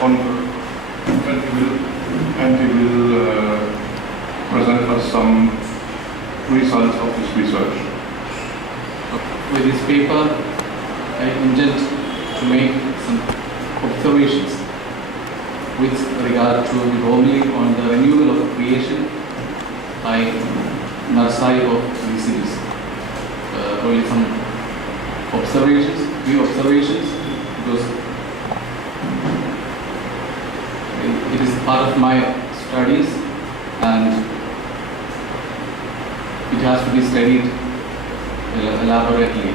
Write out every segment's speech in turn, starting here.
honorable, and he will present us some results of his research. With this paper, I intend to make some observations with regard to the homily on the renewal of creation by Narsai of Nisibis. Only some few observations, because it is part of my studies and it has to be studied elaborately.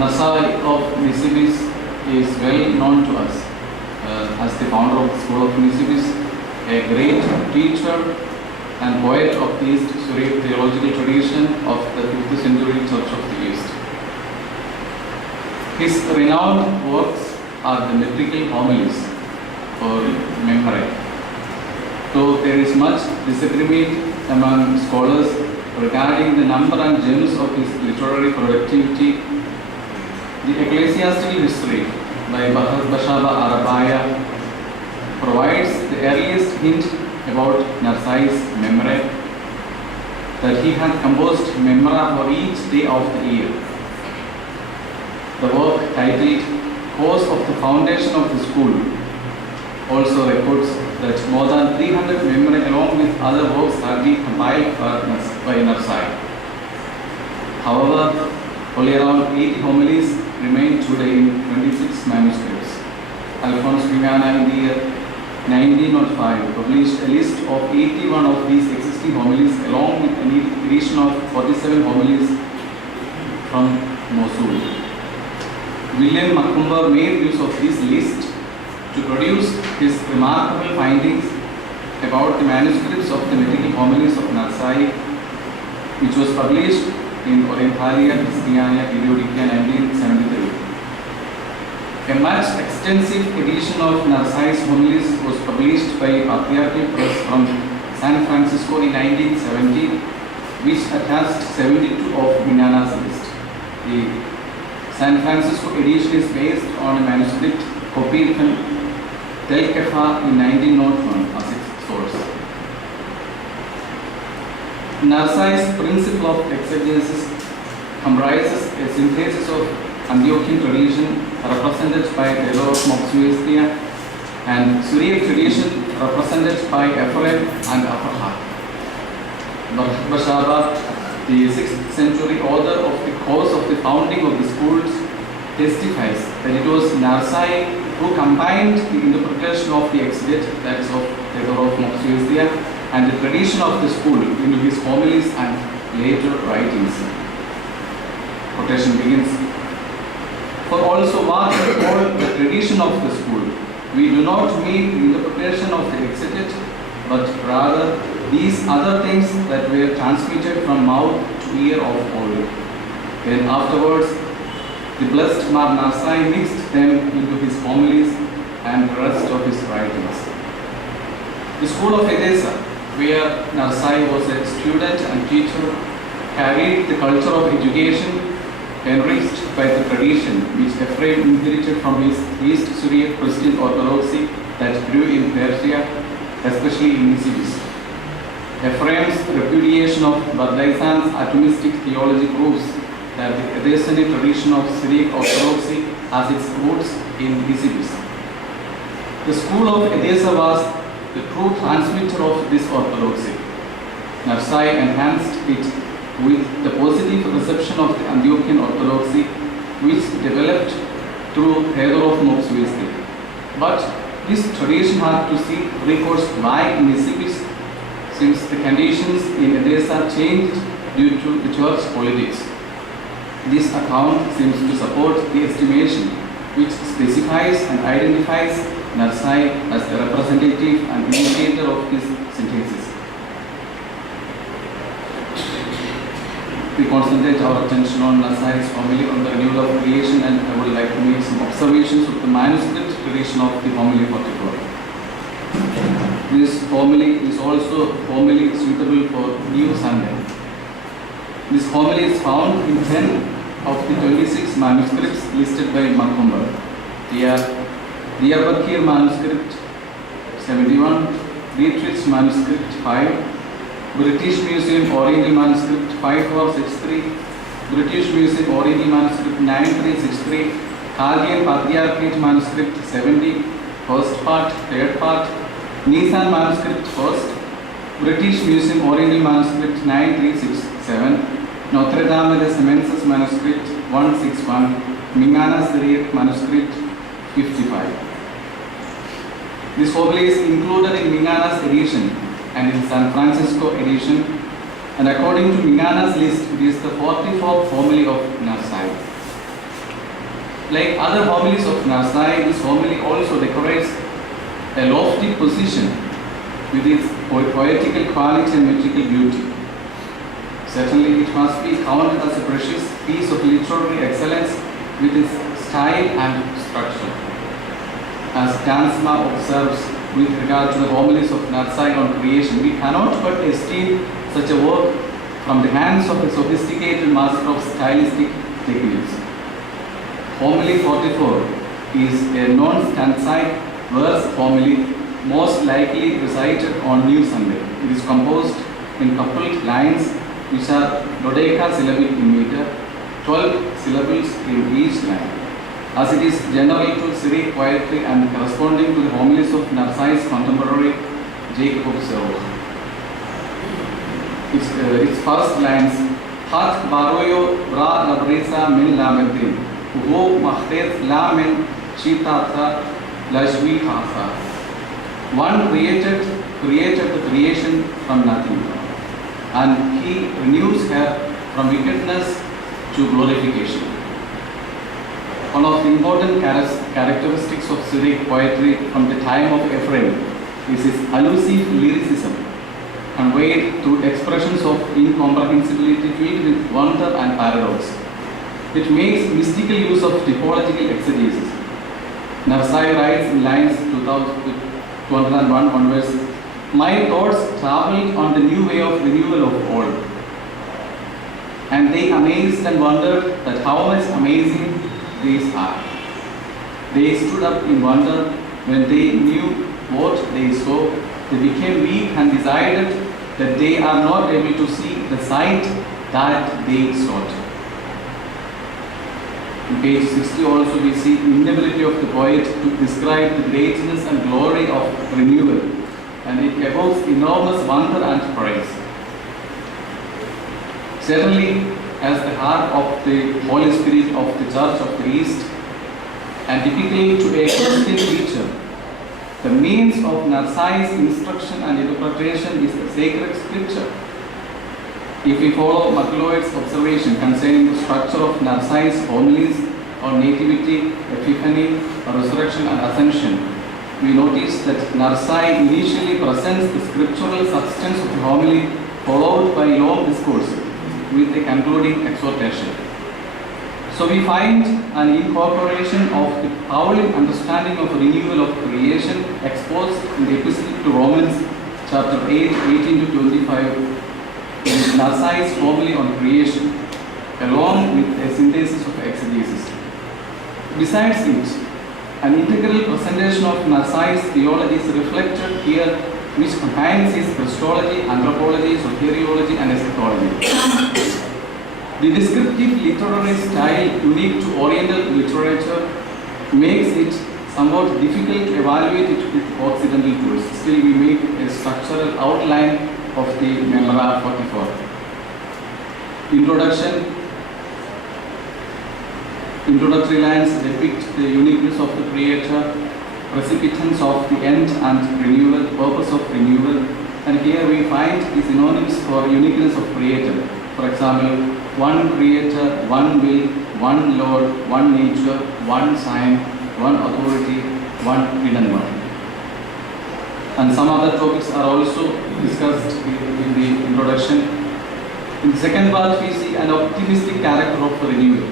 Narsai of Nisibis is well known to us as the founder of the school of Nisibis, a great teacher and poet of the East Syriac theological tradition of the 5th century Church of the East. His renowned works are the metrical homilies for memory. Though there is much disagreement among scholars regarding the number and gems of his literary productivity, the Ecclesiastical History by Bashaba Arabaya provides the earliest hint about Narsai's memory, that he had composed memora for each day of the year. The work titled Course of the Foundation of the School also records that more than 300 memory along with other works have been compiled by Narsai. However, only around 80 homilies remain today in 26 manuscripts. Alphonse Viviana in the year 1905 published a list of 81 of these existing homilies along with an edition of 47 homilies from Mosul. William Macumber made use of this list to produce his remarkable findings about the manuscripts of the metrical homilies of Narsai, which was published in Orientalia Christiania Periodica 1973. A much extensive edition of Narsai's homilies was published by Patriarchal Press from San Francisco in 1970, which attached 72 of Minana's list. The San Francisco edition is based on a manuscript copied from Tel Kefa in 1901 as its source. Narsai's principle of exegesis comprises a synthesis of Antiochian tradition represented by Theodore of Moxuestia and Syriac tradition represented by Ephraim and Abraham. Bashaba, the 6th century author of the cause of the founding of the schools, testifies that it was Narsai who combined the interpretation of the exegete, that is of Theodore of Moxuestia, and the tradition of the school into his homilies and later writings. Quotation begins. For also what we call the tradition of the school, we do not mean the interpretation of the exegete, but rather these other things that were transmitted from mouth to ear of old. Then afterwards, the blessed Mar Narsai mixed them into his homilies and the rest of his writings. The school of Edessa, where Narsai was a student and teacher, carried the culture of education enriched by the tradition which Ephraim inherited from his East Syriac Christian orthodoxy that grew in Persia, especially in Nisibis. Ephraim's repudiation of Bardaisan's atomistic theology proves that the Edessene tradition of Syriac orthodoxy has its roots in Nisibis. The school of Edessa was the true transmitter of this orthodoxy. Narsai enhanced it with the positive reception of the Antiochian orthodoxy, which developed through Theodore of Moxuestia. But this tradition had to seek recourse by Nisibis, since the conditions in Edessa changed due to the church politics. This account seems to support the estimation which specifies and identifies Narsai as the representative and initiator of this synthesis. We concentrate our attention on Narsai's homily on the renewal of creation, and I would like to make some observations of the manuscript tradition of the homily particular. This homily is also homily suitable for New Sunday. This homily is found in 10 of the 26 manuscripts listed by Macumber. They are Diyarbakir manuscript 71, Dietrich manuscript 5, British Museum Oriental manuscript 5463, British Museum Oriental manuscript 9363, Khaldian Patriarchate manuscript 70, first part, third part, Nissan manuscript first, British Museum Oriental manuscript 9367, Notre Dame de Semences manuscript 161, Mingana Syriac manuscript 55. This homily is included in Mingana's edition and in San Francisco edition, and according to Mingana's list, it is the 44th homily of Narsai. Like other homilies of Narsai, this homily also decorates a lofty position with its poetical quality and metrical beauty. Certainly, it must be counted as a precious piece of literary excellence with its style and structure. As Jansma observes with regard to the homilies of Narsai on creation, we cannot but esteem such a work from the hands of a sophisticated master of stylistic techniques. Homily 44 is a non-stanzaic verse homily most likely recited on New Sunday. It is composed in coupled lines which are dodecasyllabic in meter, 12 syllables in each line. As it is general to Syriac poetry and corresponding to the homilies of Narsai's contemporary Jacob Servo. Its first lines, Hat baroyo bra labrisa min lametin, Uho mahtet la min chitata lashvi hasa. One created the creation from nothing, and he renews her from wickedness to glorification. One of the important characteristics of Syriac poetry from the time of Ephraim is its allusive lyricism, conveyed through expressions of incomprehensibility filled with wonder and paradox. It makes mystical use of typological exegesis. Narsai writes in lines 201 onwards, "My thoughts travelled on the new way of renewal of old, and they amazed and wondered that how much amazing these are. They stood up in wonder when they knew what they saw. They became weak and decided that they are not able to see the sight that they sought." In page 60 also we see inability of the poet to describe the greatness and glory of renewal, and it evokes enormous wonder and praise. Certainly, as the heart of the Holy Spirit of the Church of the East, and typically to a Christian teacher, the means of Narsai's instruction and interpretation is the sacred scripture. If we follow MacLeod's observation concerning the structure of Narsai's homilies on nativity, epiphany, resurrection and ascension, we notice that Narsai initially presents the scriptural substance of the homily, followed by long discourse with a concluding exhortation. So we find an incorporation of the Pauline understanding of renewal of creation exposed in the Epistle to Romans chapter 8, 18 to 25, in Narsai's homily on creation, along with a synthesis of exegesis. Besides it, an integral presentation of Narsai's theology is reflected here, which combines his Christology, anthropology, soteriology and eschatology. The descriptive literary style unique to Oriental literature makes it somewhat difficult to evaluate it with Occidental tools. Still, we make a structural outline of the Memora 44. Introductory lines depict the uniqueness of the Creator, precipitance of the end and renewal, purpose of renewal, and here we find the synonyms for uniqueness of Creator. For example, one Creator, one will, one Lord, one nature, one sign, one authority, one hidden one. And some other topics are also discussed in the introduction. In the second part, we see an optimistic character of renewal.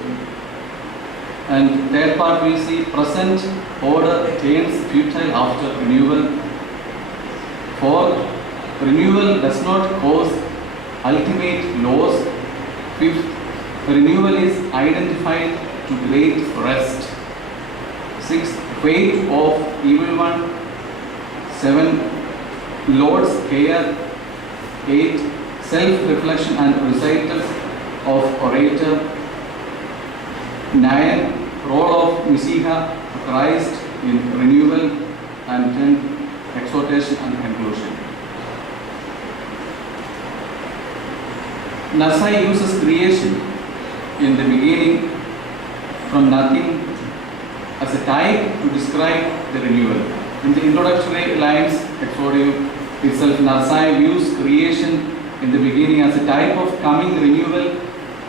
And third part, we see present order turns futile after renewal. Fourth, renewal does not cause ultimate loss. Fifth, renewal is identified to great rest. Sixth, fate of evil one, 7, Lord's care, 8, self-reflection and recital of orator, 9, role of Messiah, Christ in renewal, and 10, exhortation and conclusion. Narsai uses creation in the beginning from nothing as a type to describe the renewal. In the introductory lines, exordium itself, Narsai views creation in the beginning as a type of coming renewal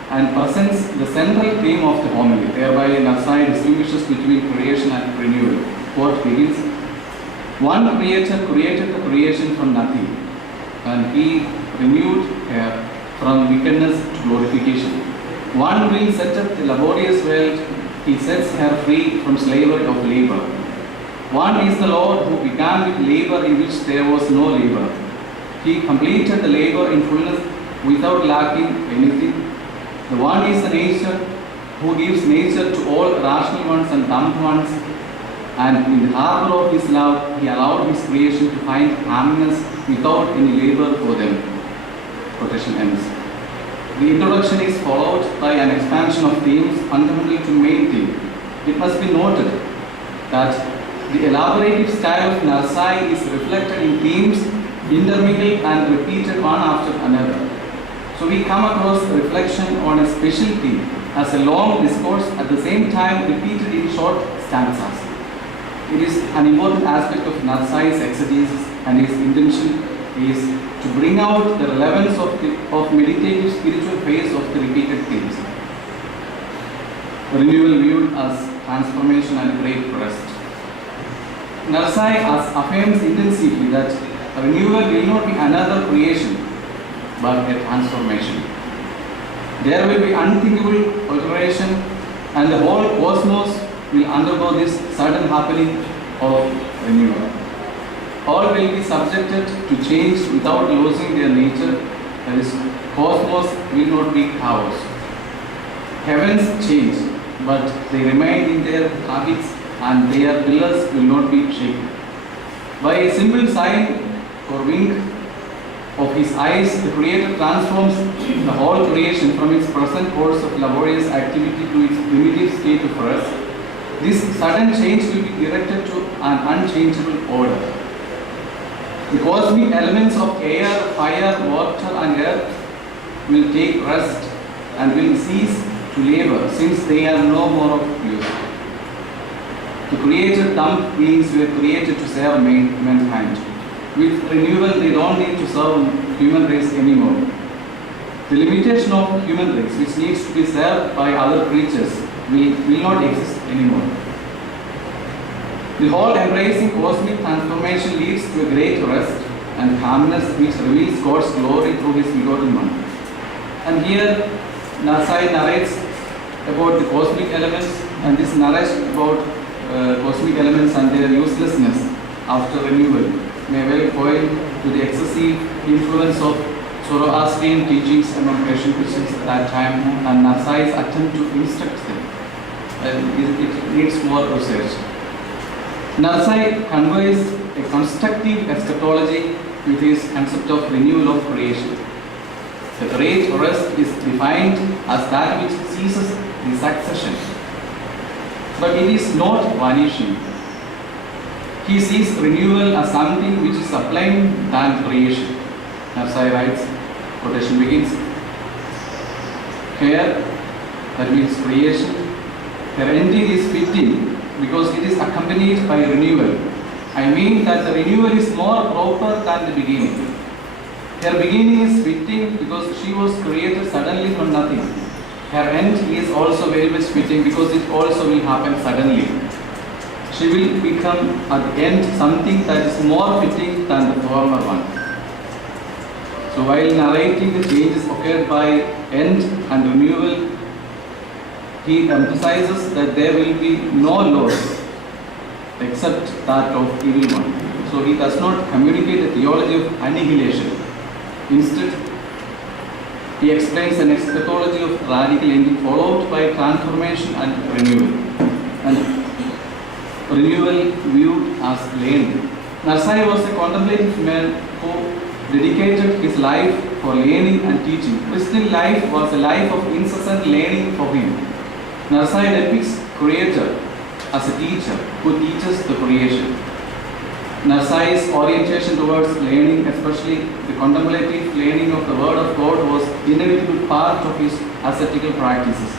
and presents the central theme of the homily. Thereby, Narsai distinguishes between creation and renewal. Quote begins, one creator created the creation from nothing, and he renewed her from wickedness to glorification. One will set up the laborious world, he sets her free from slavery of labor. One is the Lord who began with labor in which there was no labor. He completed the labor in fullness without lacking anything. The one is the nature who gives nature to all rational ones and dumb ones, and in the harbor of his love, he allowed his creation to find happiness without any labor for them. Quotation ends. The introduction is followed by an expansion of themes fundamental to main theme. It must be noted that the elaborative style of Narsai is reflected in themes intermingled and repeated one after another. So we come across reflection on a special theme as a long discourse, at the same time repeated in short stanzas. It is an important aspect of Narsai's exegesis, and his intention is to bring out the relevance of meditative spiritual phase of the repeated themes. Renewal viewed as transformation and great rest. Narsai affirms intensively that renewal will not be another creation, but a transformation. There will be unthinkable alteration, and the whole cosmos will undergo this sudden happening of renewal. All will be subjected to change without losing their nature, that is, cosmos will not be chaos. Heavens change, but they remain in their habits, and their pillars will not be shaken. By a simple sign or wink of his eyes, the Creator transforms the whole creation from its present course of laborious activity to its primitive state of rest. This sudden change will be directed to an unchangeable order. The cosmic elements of air, fire, water, and earth will take rest and will cease to labor, since they are no more of use. The created dumb beings were created to serve mankind. With renewal, they don't need to serve human race anymore. The limitation of human race, which needs to be served by other creatures, will not exist anymore. The whole embracing cosmic transformation leads to a great rest and calmness, which reveals God's glory through His begotten one. And here, Narsai narrates about the cosmic elements, and this narration about cosmic elements and their uselessness after renewal may well point to the excessive influence of Zoroastrian teachings among Persian Christians at that time, and Narsai's attempt to instruct them. It needs more research. Narsai conveys a constructive eschatology with his concept of renewal of creation. The great rest is defined as that which ceases the succession, but it is not vanishing. He sees renewal as something which is sublime than creation. Narsai writes, quotation begins, here, that means creation, her ending is fitting because it is accompanied by renewal. I mean that the renewal is more proper than the beginning. Her beginning is fitting because she was created suddenly from nothing. Her end is also very much fitting because it also will happen suddenly. She will become at the end something that is more fitting than the former one. So while narrating the changes occurred by end and renewal, he emphasizes that there will be no loss except that of evil one. So he does not communicate the theology of annihilation. Instead, he explains an eschatology of radical ending followed by transformation and renewal. And renewal viewed as learning. Narsai was a contemplative man who dedicated his life for learning and teaching. Christian life was a life of incessant learning for him. Narsai depicts Creator as a teacher who teaches the creation. Narsai's orientation towards learning, especially the contemplative learning of the Word of God, was inevitable part of his ascetical practices.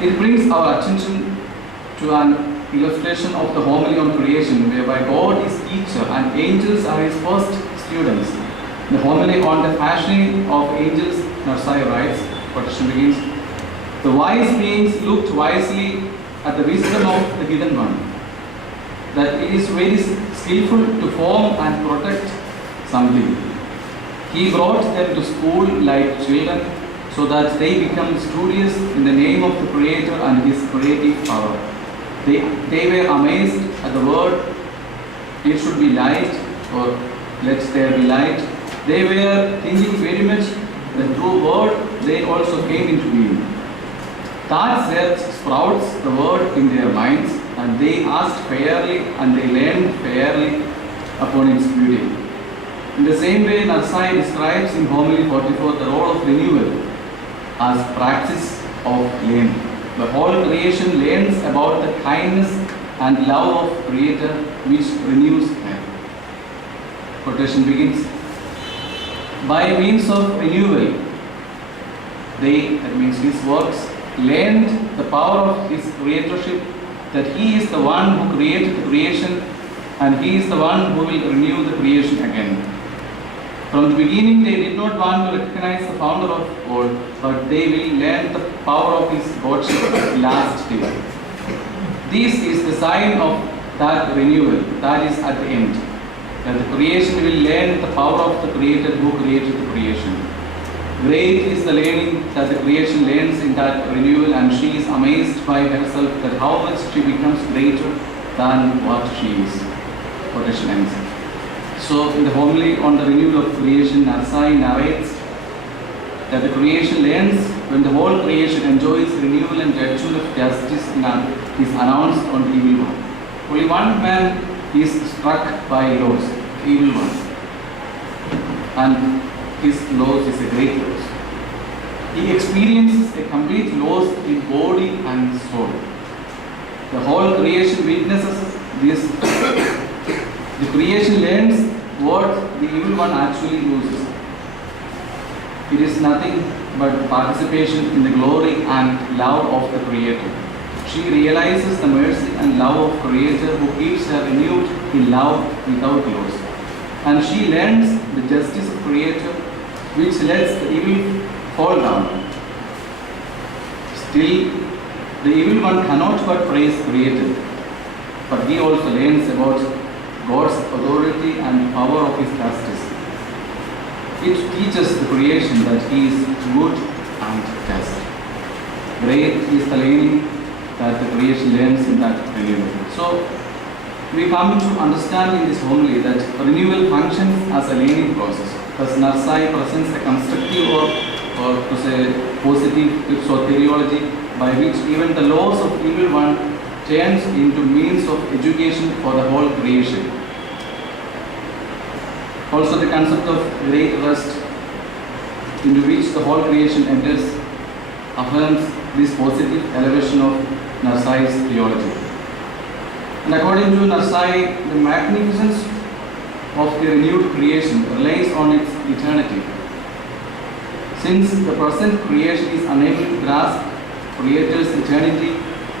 It brings our attention to an illustration of the homily on creation, whereby God is teacher and angels are his first students. The homily on the fashioning of angels, Narsai writes, quotation begins, "The wise beings looked wisely at the wisdom of the hidden one, that it is very skillful to form and protect something. He brought them to school like children, so that they become studious in the name of the Creator and his creative power. They were amazed at the word, it should be light, or let there be light. They were thinking very much that through word they also came into being. That search sprouts the word in their minds, and they asked fairly and they learned fairly upon its beauty." In the same way, Narsai describes in Homily 44 the role of renewal as practice of learning. The whole creation learns about the kindness and love of Creator which renews man. Quotation begins, "By means of renewal, they," that means his works, "learned the power of his creatorship, that he is the one who created the creation and he is the one who will renew the creation again. From the beginning, they did not want to recognize the founder of all, but they will learn the power of his godship at the last day. This is the sign of that renewal, that is at the end, that the creation will learn the power of the Creator who created the creation. Great is the learning that the creation learns in that renewal, and she is amazed by herself that how much she becomes greater than what she is." Quotation ends. So, in the homily on the renewal of creation, Narsai narrates that the creation learns when the whole creation enjoys renewal and judgment of justice is announced on the evil one. Only one man is struck by loss, the evil one, and his loss is a great loss. He experiences a complete loss in body and soul. The whole creation witnesses this. The creation learns what the evil one actually loses. It is nothing but participation in the glory and love of the Creator. She realizes the mercy and love of Creator who keeps her renewed in love without loss. And she learns the justice of Creator which lets the evil fall down. Still, the evil one cannot but praise Creator, but he also learns about God's authority and power of his justice. It teaches the creation that he is good and just. Great is the learning that the creation learns in that renewal. So, we come to understand in this homily that renewal functions as a learning process. Thus, Narsai presents a constructive or to say positive soteriology by which even the laws of evil one turns into means of education for the whole creation. Also, the concept of great rest into which the whole creation enters affirms this positive elevation of Narsai's theology. And according to Narsai, the magnificence of the renewed creation relies on its eternity. Since the present creation is unable to grasp Creator's eternity,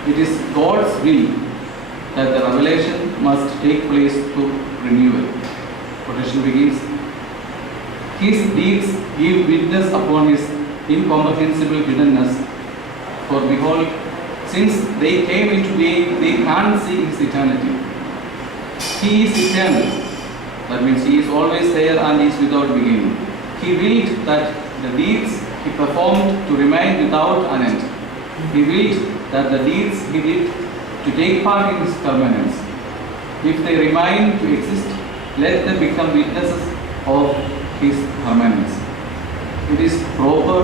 it is God's will that the revelation must take place through renewal. Quotation begins, "His deeds give witness upon his incomprehensible hiddenness. For behold, since they came into being, they can't see his eternity. He is eternal." That means he is always there and is without beginning. He willed that the deeds he performed to remain without an end. He willed that the deeds he did to take part in his permanence. If they remain to exist, let them become witnesses of his permanence. It is proper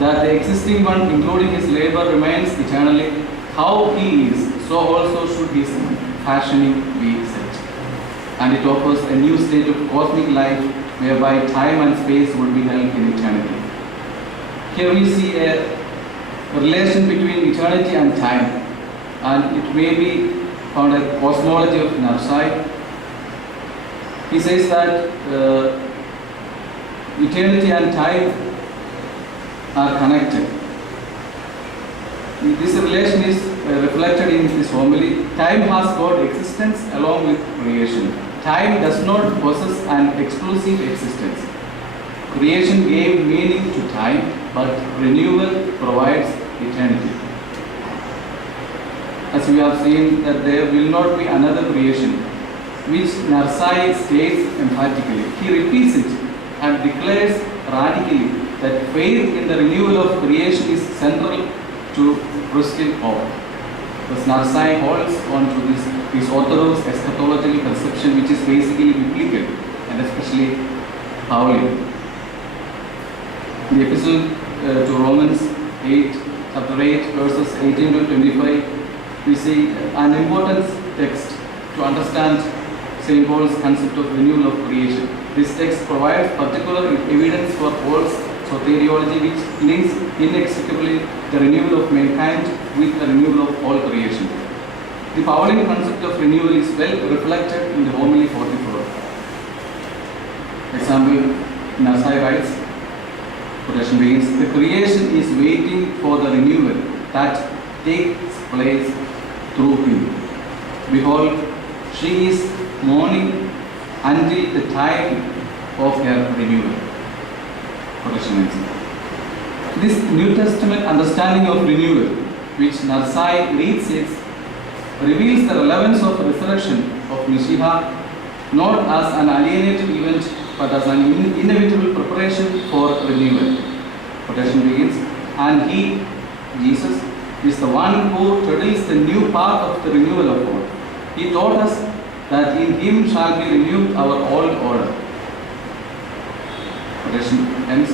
that the existing one, including his labor, remains eternally. How he is, so also should his fashioning we set. And it offers a new state of cosmic life whereby time and space would be held in eternity. Here we see a relation between eternity and time, and it may be found in cosmology of Narsai. He says that eternity and time are connected. This relation is reflected in this homily. Time has got existence along with creation. Time does not possess an exclusive existence. Creation gave meaning to time, but renewal provides eternity. As we have seen that there will not be another creation, which Narsai states emphatically. He repeats it and declares radically that faith in the renewal of creation is central to Christian hope. Thus Narsai holds on to this orthodox eschatological perception, which is basically biblical and especially Pauline. In the epistle to Romans 8, chapter 8, verses 18 to 25, we see an important text to understand St. Paul's concept of renewal of creation. This text provides particular evidence for Paul's soteriology, which links inextricably the renewal of mankind with the renewal of all creation. The Pauline concept of renewal is well reflected in the homily 44. Example, Narsai writes, quotation begins, the creation is waiting for the renewal that takes place through him. Behold, she is mourning until the time of her renewal. Quotation ends. This New Testament understanding of renewal, which Narsai reads it, reveals the relevance of resurrection of Mashiach not as an alienated event but as an inevitable preparation for renewal. Quotation begins, and he, Jesus, is the one who treads the new path of the renewal of all. He taught us that in him shall be renewed our old order. Quotation ends.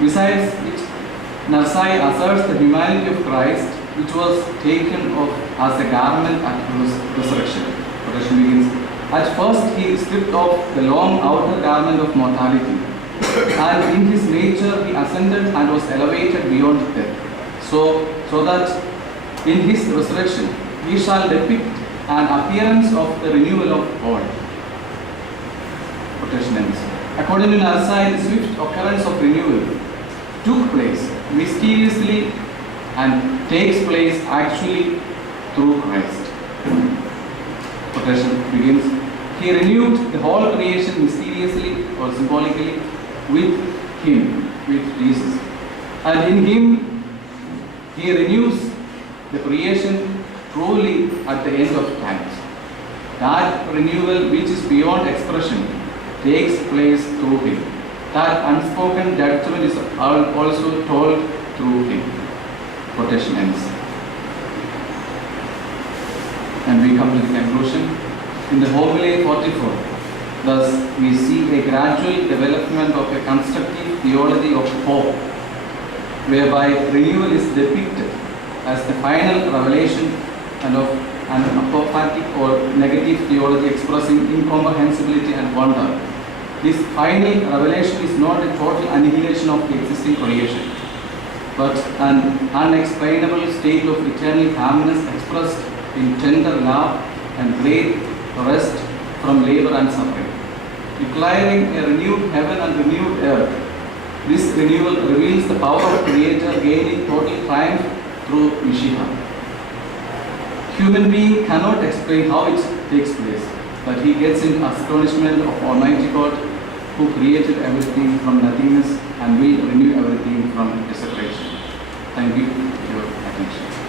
Besides which, Narsai asserts the humanity of Christ, which was taken off as a garment at resurrection. Quotation begins. At first he stripped off the long outer garment of mortality, and in his nature he ascended and was elevated beyond death, so that in his resurrection we shall depict an appearance of the renewal of all. Quotation ends. According to Narsai, the swift occurrence of renewal took place mysteriously and takes place actually through Christ. Quotation begins. He renewed the whole creation mysteriously or symbolically with him, with Jesus. And in him, he renews the creation truly at the end of times. That renewal which is beyond expression takes place through him. That unspoken judgment is also told through him. Quotation ends. And we come to the conclusion. In the homily 44, thus we see a gradual development of a constructive theology of hope, whereby renewal is depicted as the final revelation and of an apophatic or negative theology expressing incomprehensibility and wonder. This final revelation is not a total annihilation of the existing creation, but an unexplainable state of eternal calmness expressed in tender love and great rest from labor and suffering. Declaring a renewed heaven and renewed earth, this renewal reveals the power of Creator gaining total triumph through Mashiach. Human being cannot explain how it takes place, but he gets in astonishment of Almighty God, who created everything from nothingness and will renew everything from desecration. Thank you for your attention.